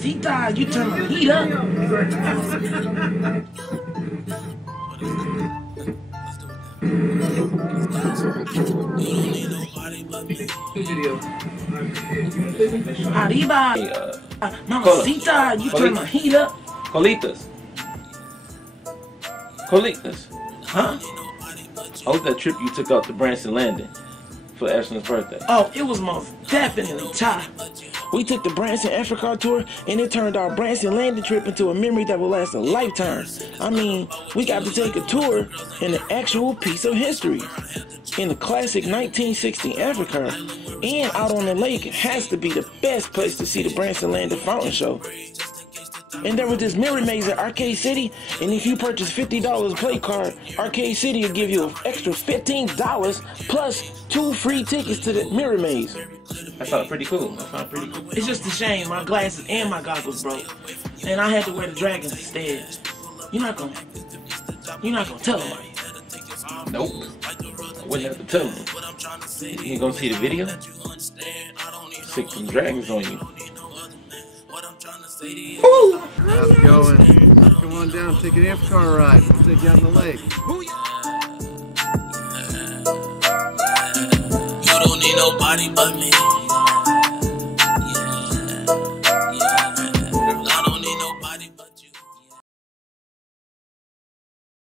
Mamacita, you turn my heat up. Arriba, Mamacita, you turn my heat up. Colitas. Huh? How was that trip you took out to Branson Landing for Ashlyn's birthday? Oh, it was most definitely Ty. We took the Branson Amphicar tour, and it turned our Branson Landing trip into a memory that will last a lifetime. I mean, we got to take a tour in an actual piece of history. In the classic 1960 Amphicar, and out on the lake has to be the best place to see the Branson Landing fountain show. And there was this mirror maze at Arcade City, and if you purchase $50 play card, Arcade City will give you an extra $15 plus 2 free tickets to the mirror maze. That sounds pretty cool. It's just a shame my glasses and my goggles broke, and I had to wear the dragons instead. You're not gonna tell them, are you? Nope. I wouldn't have to tell them. You ain't gonna see the video? Sick some dragons on you. Ooh. How's it going? Come on down, take an Amphicar ride. We'll take you out on the lake. You don't need nobody but me.